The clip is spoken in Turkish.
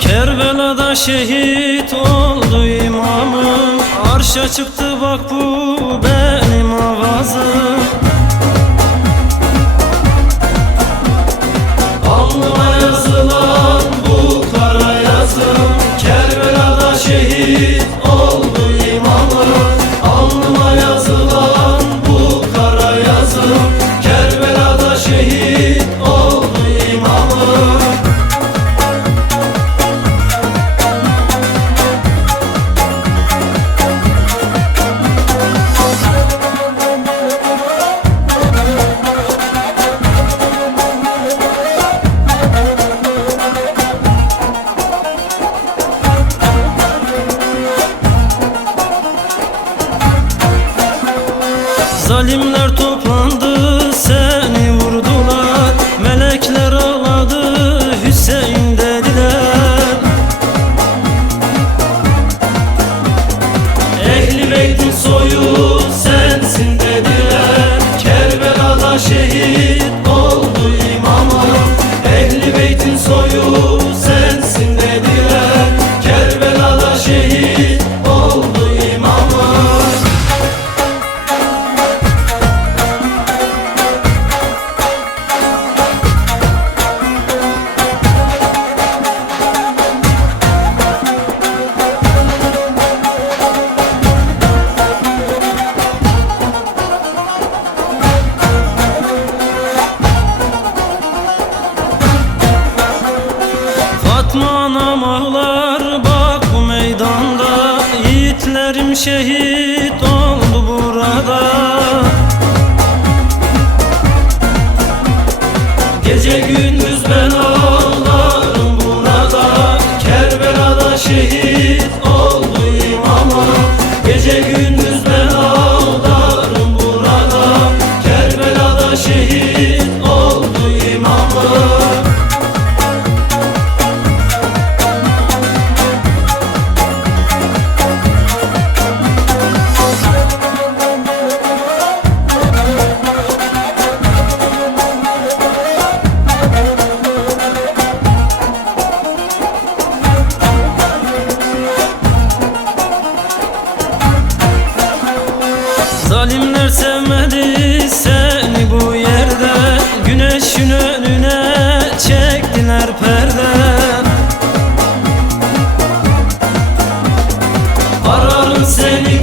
Kerbela'da şehit oldu imamım, arşa çıktı bak bu benim avazım. Alnıma yazılan bu kara yazım, Kerbela'da şehit oldu imamım. Alnıma yazılan bu kara yazım, Kerbela'da şehit oldu imamım. Zalimler toplandı, seni vurdular. Melekler ağladı, Hüseyin dediler. Ehli beytin soyu sensin dediler. Kerbela'da şehit oldu imamım. Ehli beytin soyu sensin dediler. Kerbela'da şehit oldu imamım. Fatma anam ağlar bak bu meydanda, yiğitlerim şehit oldu burada. Gece gündüz ben ağlarım burada. Kerbela'da şehit oldu imamım. Gece gündüz ben ağlarım burada. Kerbela'da şehit oldu imamım. Zalimler sevmedi seni bu yerde, güneşin önüne çektiler perde. Ararım seni